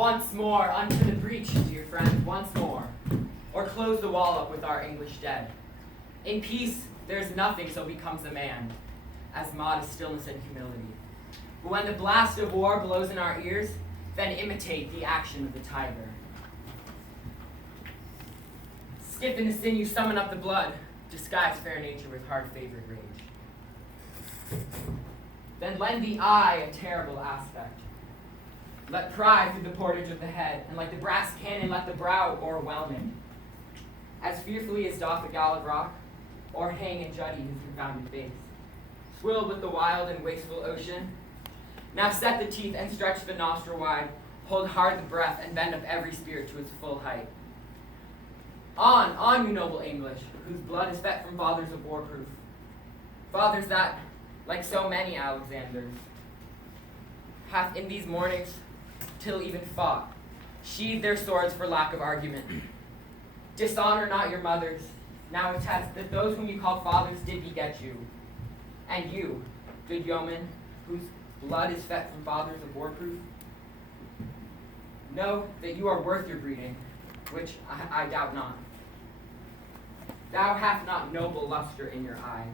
Once more, unto the breach, dear friend, once more. Or close the wall up with our English dead. In peace, there's nothing so becomes a man, as modest stillness and humility. But when the blast of war blows in our ears, then imitate the action of the tiger. Skip in the sinew, summon up the blood, disguise fair nature with hard-favored rage. Then lend the eye a terrible aspect. Let pride through the portage of the head, and like the brass cannon let the brow o'erwhelm it. As fearfully as doth the galled rock, or hang and juddy his confounded face. Swilled with the wild and wasteful ocean, now set the teeth and stretch the nostril wide, hold hard the breath and bend up every spirit to its full height. On, you noble English, whose blood is fet from fathers of war-proof. Fathers that, like so many Alexanders, hath in these mornings, till even fought, sheathed their swords for lack of argument. Dishonor not your mothers, now attest that those whom you called fathers did beget you. And you, good yeoman, whose blood is fet from fathers of war-proof, know that you are worth your breeding, which I doubt not. Thou hast not noble luster in your eye.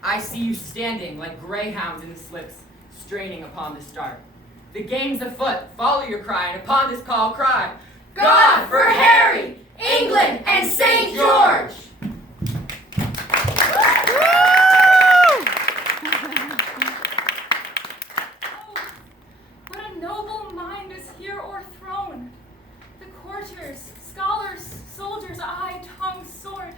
I see you standing like greyhounds in the slips, straining upon the start. The game's afoot, follow your cry, and upon this call cry, God for Harry, England, and St. George! Oh, what a noble mind is here o'erthrown. The courtiers, scholars, soldiers' eye, tongue, sword,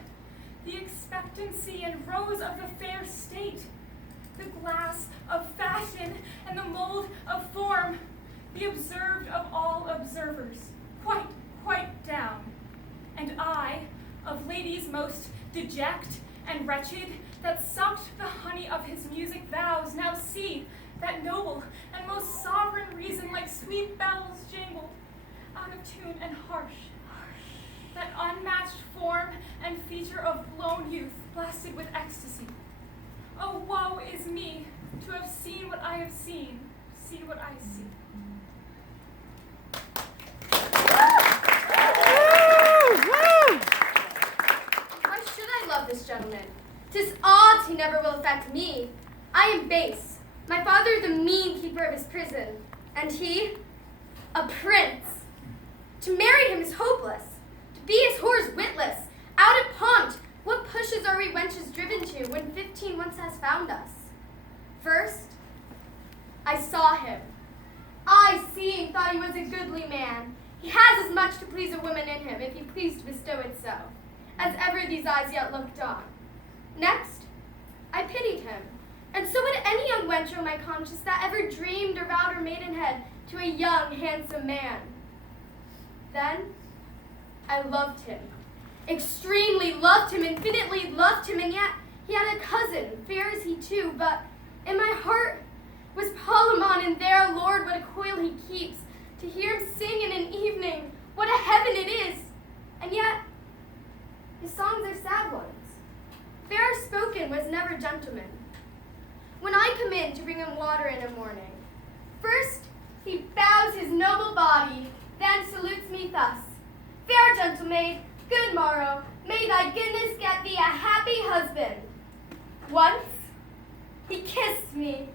the expectancy and rose of the fair state, the glass of fashion and the mold of form, the observed of all observers, quite down. And I, of ladies most deject and wretched, that sucked the honey of his music vows, now see that noble and most sovereign reason like sweet bells jangle, out of tune and harsh. That unmatched form and feature of blown youth, blasted with ecstasy. Oh, woe is me, to have seen what I have seen, see what I see. Why should I love this gentleman? 'Tis odds he never will affect me. I am base, my father the mean keeper of his prison, and he, a prince. To marry him is hopeless, to be his whores witless. Out at pont, what pushes are we wenches driven to, when 15 once has found us? First, I saw him. I, seeing, thought he was a goodly man. He has as much to please a woman in him, if he pleased to bestow it so, as ever these eyes yet looked on. Next, I pitied him, and so would any young wench o' my conscience that ever dreamed or vowed her maidenhead to a young, handsome man. Then, I loved him, extremely loved him, infinitely loved him, and yet he had a cousin, fair as he too, but in my heart was Palamon, and there, Lord, what a coil he keeps, to hear him sing in an evening, what a heaven it is, and yet his songs are sad ones. Fair spoken was never gentleman. When I come in to bring him water in a morning, first he bows his noble body, then salutes me thus, Fair gentle maid, good morrow, may thy goodness get thee a happy husband. Once he kissed me.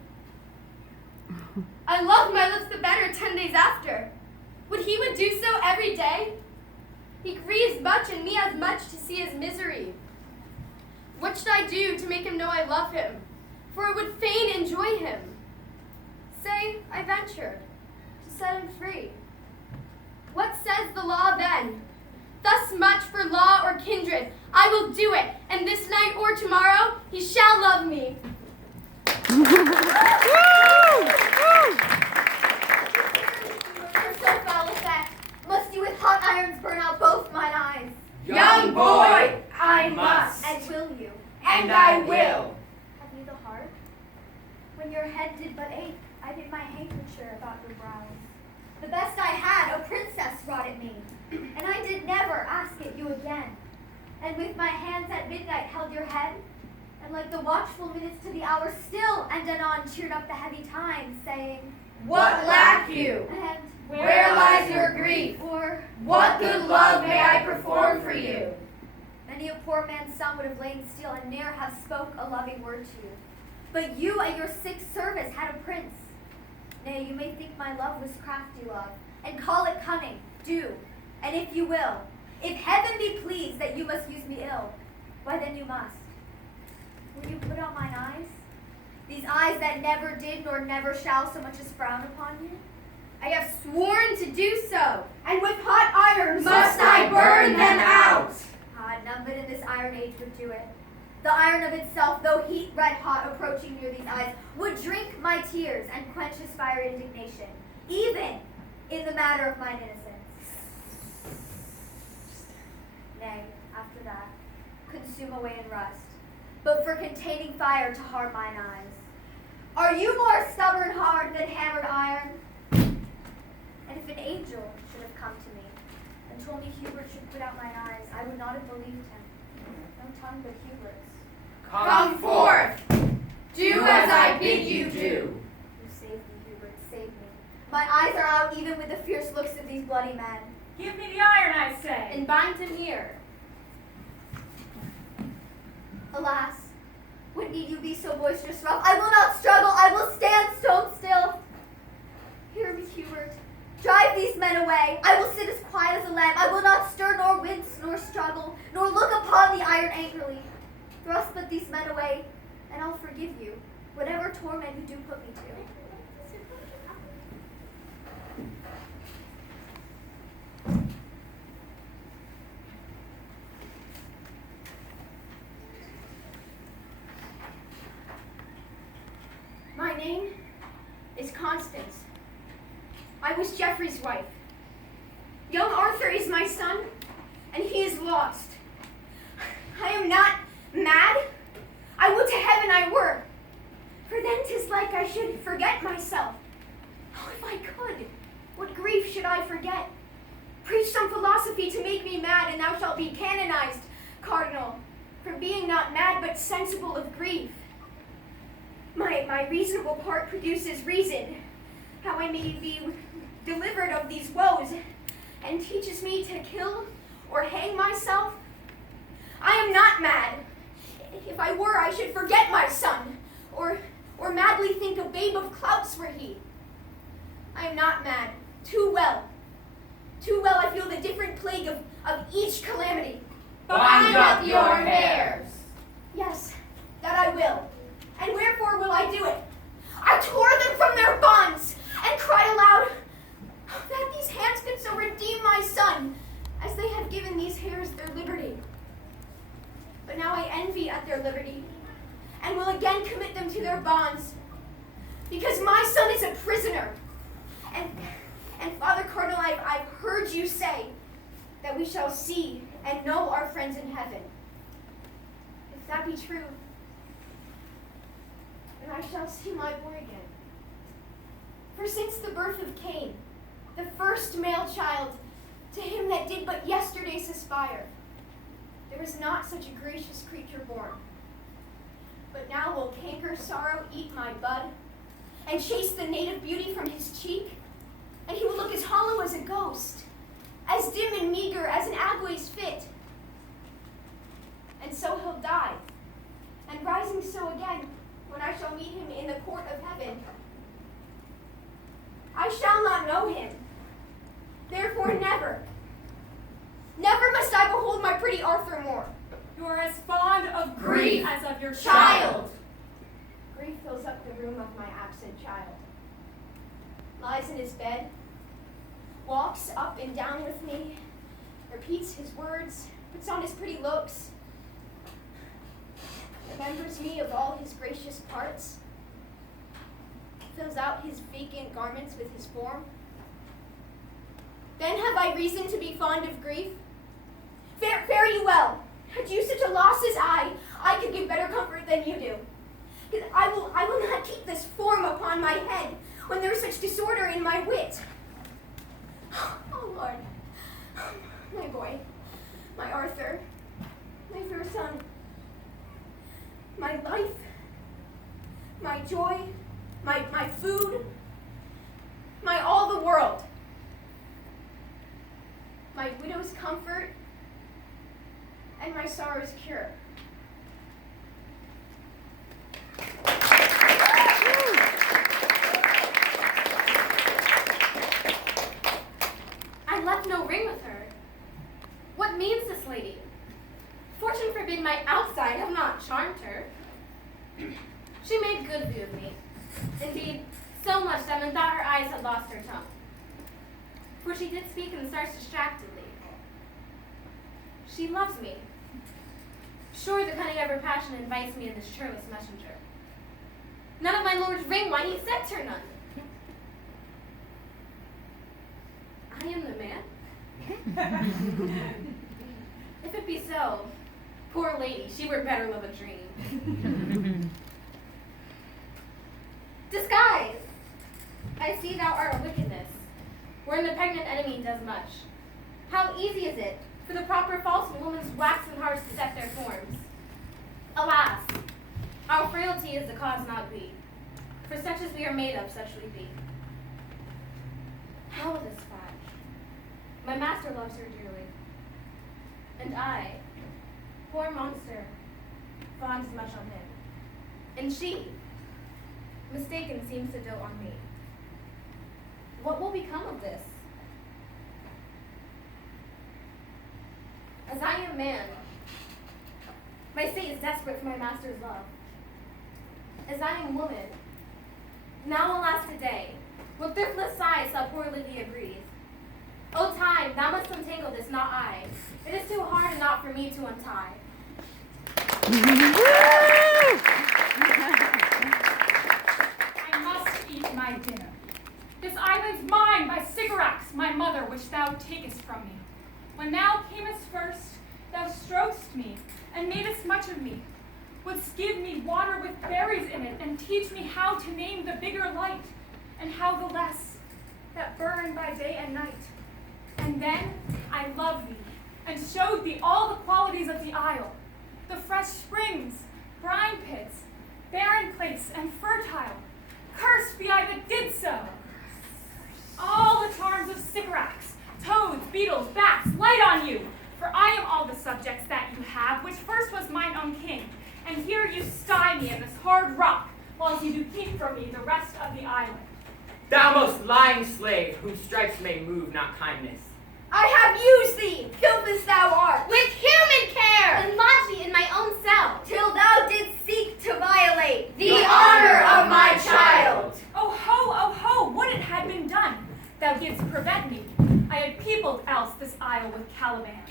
I loved my lips the better 10 days after. Would he would do so every day? He grieves much and me as much to see his misery. What should I do to make him know I love him? For I would fain enjoy him. Say, I ventured to set him free. What says the law then? Thus much for law or kindred, I will do it, and this night or tomorrow he shall love me. Woo! So foul effect, must you with hot irons burn out both mine eyes? Young boy, I must. And will you? And I will. Have you the heart? When your head did but ache, I did my handkerchief about your brows. The best I had, a princess wrought it me, and I did never ask it you again. And with my hands at midnight held your head, and like the watchful minutes to the hour still and anon cheered up the heavy time, saying, What lack you? And Where Where lies your grief? Or What good love may I perform for you? many a poor man's son would have lain still and ne'er have spoke a loving word to you. But you at your sick service had a prince. Nay, you may think my love was crafty love, and call it cunning, do, and if you will. If heaven be pleased that you must use me ill, why then you must. Will you put out mine eyes? These eyes that never did nor never shall so much as frown upon you? I have sworn to do so, and with hot iron Must I burn them out? Ah, none but in this iron age would do it. The iron of itself, though heat red hot approaching near these eyes, would drink my tears and quench his fiery indignation, even in the matter of mine innocence. Nay, after that, consume away in rust, but for containing fire to harm mine eyes. Are you more stubborn hard than hammered iron? And if an angel should have come to me and told me Hubert should put out mine eyes, I would not have believed him. No tongue but Hubert's. Come forth. Do as I bid you do. You save me, Hubert, save me. My eyes are out even with the fierce looks of these bloody men. Give me the iron, I say. And bind him here. Alas, what need you be so boisterous, rough? I will not struggle, I will stand stone still. Hear me, Hubert. Drive these men away. I will sit as quiet as a lamb. I will not stir, nor wince, nor struggle, nor look upon the iron angrily. Thrust but these men away, and I'll forgive you, whatever torment you do put me to. My name is Constance. I was Geoffrey's wife. Young Arthur is my son, and he is lost. I am not mad. I would to heaven I were, for then 'tis like I should forget myself. Oh, if I could, what grief should I forget? Preach some philosophy to make me mad, and thou shalt be canonized, Cardinal, for being not mad but sensible of grief. My reasonable part produces reason, how I may be delivered of these woes, and teaches me to kill or hang myself. I am not mad. If I were, I should forget my son, or madly think a babe of clouts were he. I am not mad. Too well I feel the different plague of each calamity. Bind up your hairs. Yes, that I will. And wherefore will I do it? I tore them from their bonds and cried aloud that these hands could so redeem my son as they have given these hairs their liberty. But now I envy at their liberty and will again commit them to their bonds because my son is a prisoner. And Father Cardinal, I've heard you say that we shall see and know our friends in heaven. If that be true, and I shall see my boy again. For since the birth of Cain, the first male child, to him that did but yesterday suspire, there was not such a gracious creature born. But now will canker sorrow eat my bud, and chase the native beauty from his cheek, and he will look as hollow as a ghost, as dim and meager as an ague's fit. And so he'll die, and rising so again, when I shall meet him in the court of heaven, I shall not know him. Therefore never must I behold my pretty Arthur more. You are as fond of grief as of your Child! Grief fills up the room of my absent child. Lies in his bed, walks up and down with me, repeats his words, puts on his pretty looks, remembers me of all his gracious parts, fills out his vacant garments with his form. Then have I reason to be fond of grief? Fare you well. Had you such a loss as I could give better comfort than you do. I will not keep this form upon my head when there is such disorder in my wit. Oh Lord, my boy, my Arthur, my fair son, my life, my joy, my food, my all the world. comfort and my sorrow's cure. I left no ring with her. What means this lady? Fortune forbid my outside have not charmed her. She made good view of me. Indeed, so much that methought her eyes had lost her tongue. For she did speak in such distractedly. She loves me. Sure, the cunning of her passion invites me in this churless messenger. None of my lord's ring, why he sent her none? I am the man. If it be so, poor lady, she were better love a dream. Disguise! I see thou art a wickedness, wherein the pregnant enemy does much. How easy is it for the proper false woman's waxen hearts to set their forms? Alas, our frailty is the cause, not we. For such as we are made of, such we be. How this flash? My master loves her dearly. And I, poor monster, fond as much on him. And she, mistaken, seems to dote on me. What will become of this? As I am man, my state is desperate for my master's love. As I am woman, now alas today, with thriftless sighs shall poor Lydia breathe. O time, thou must untangle this, not I. It is too hard a knot for me to untie. I must eat my dinner. This island's mine by Sycorax, my mother, which thou takest from me. When thou camest first, thou strokest me, and madest much of me. Wouldst give me water with berries in it, and teach me how to name the bigger light, and how the less, that burn by day and night. And then I loved thee, and showed thee all the qualities of the isle, the fresh springs, brine pits, barren place, and fertile. Cursed be I that did so. All the charms of Sycorax, toads, beetles, bats, light on you! For I am all the subjects that you have, which first was mine own king. And here you sty me in this hard rock, whilst you do keep from me the rest of the island. Thou most lying slave, whose stripes may move, not kindness. I have used thee, filth as thou art, With human care! And lodged thee in my own cell. till thou didst seek to violate The honor of my child. Oh ho, would it had been done! Thou didst prevent me. I had peopled else this isle with Calibans.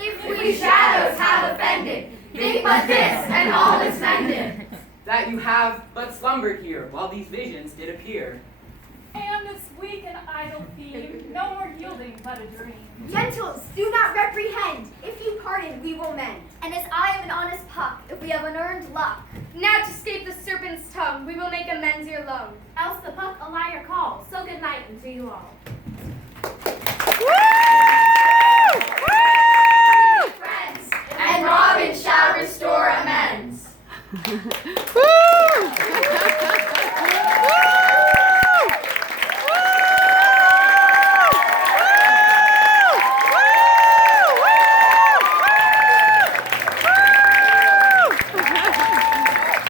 If we shadows have offended, think but this, and all is mended. That you have but slumbered here, while these visions did appear. And this weak and idle theme, no more yielding but a dream. Gentles, do not reprehend. If you pardon, we will mend. And as I am an honest puck, if we have unearned luck, now to escape the serpent's tongue, we will make amends ere long. Else the puck a liar call. So good night unto you all. Friends, and Robin shall restore amends.